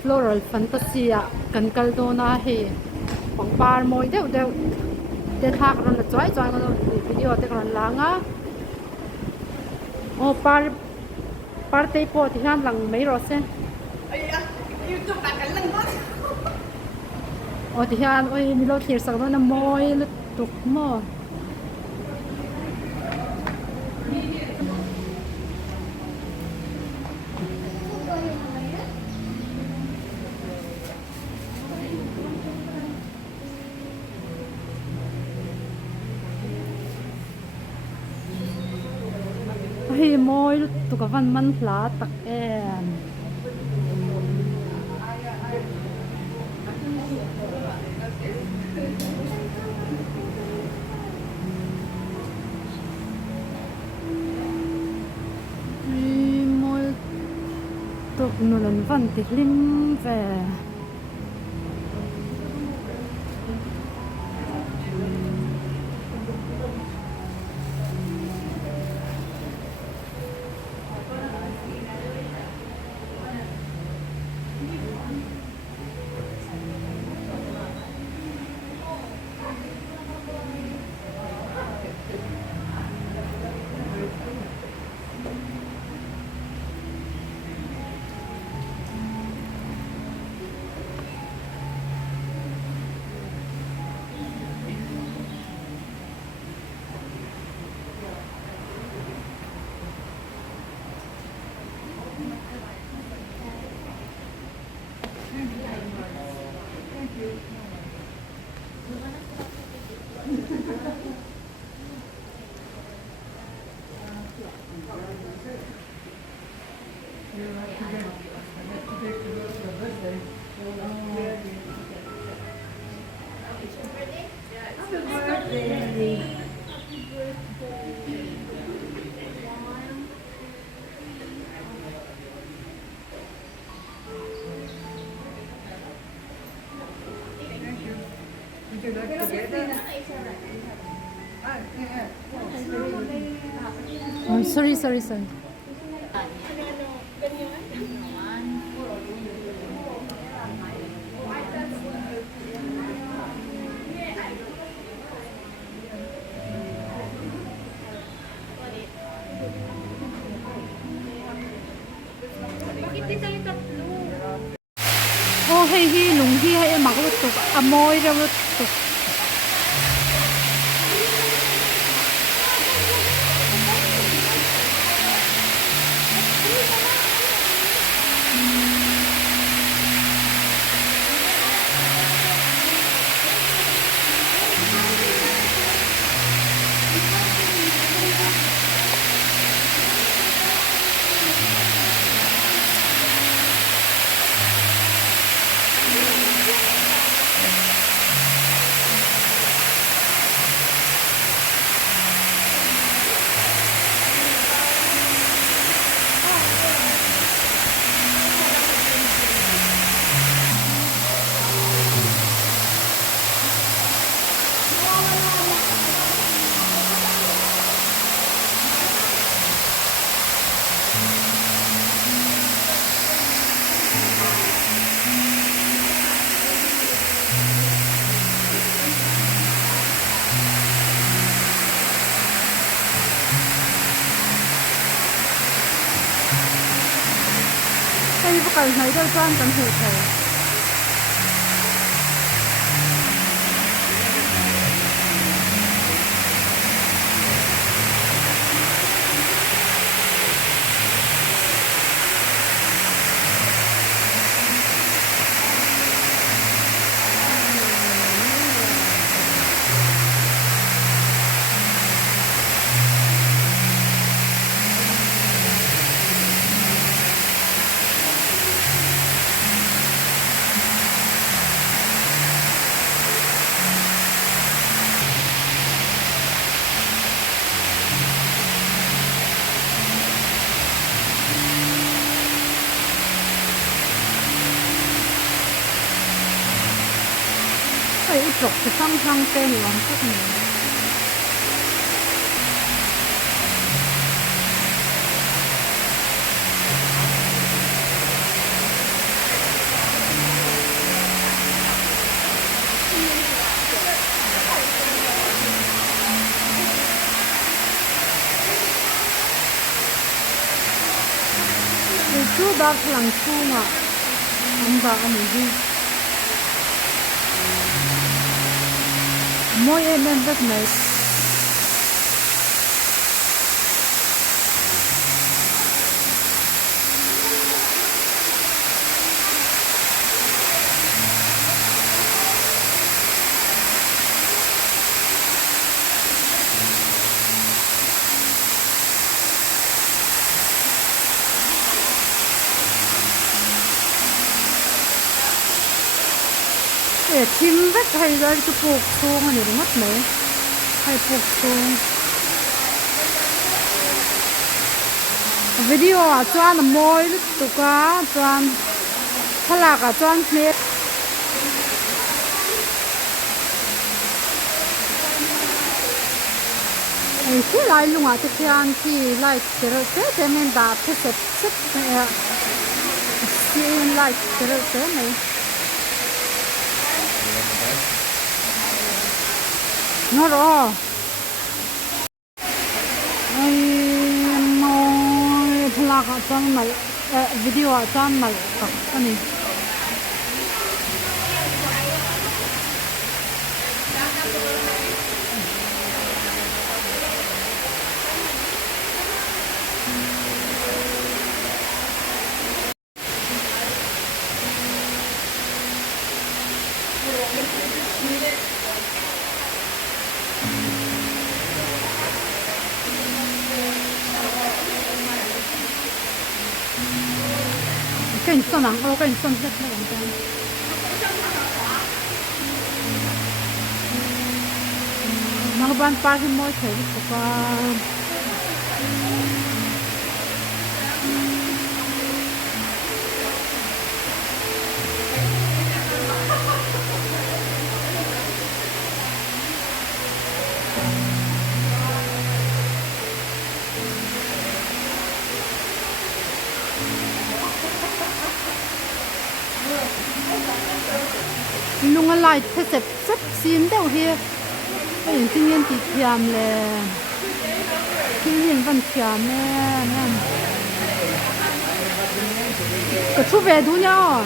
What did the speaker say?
Floral Fantasia kan kaldo na he pangpar moi deuh deuh te thak ron la choi choi ngalo video te ron langa o par te po ti han lang mai ro se YouTube bạn cảnh lên quá. o ti han oi mi lo thir sak do na moi lu tuk mo hey moi lu tuk van man hla tak em tục nụ lần văn thì lim về oh, sorry. oh hey hi lung hi hay mặc lu tuk amoy ra lu tuk hey bakal nai deuh chuan kan hmu thei hey chok thì sang sang tên lòng chút nữa dar thlang chunga an dah ani hi moi em vek mai chim vek hay ra cái buộc xuông này đúng mất mấy hay buộc xuông video à chuan môi lúc tụ cá chuan thala cả chuan nè khi lại luôn à thì anh khi lại cái mình đã thích thích xin lại cái này nó rõ ai nói thla cả chuan mal video à chuan mal các anh cái son nắng cái son rất là đẹp mà ban pa thì mỗi thấy có lung lại thế sếp sếp xin đâu here cái những kinh nghiệm thì thiam lệ kinh nghiệm vẫn thiam nè cái chú về đủ nhau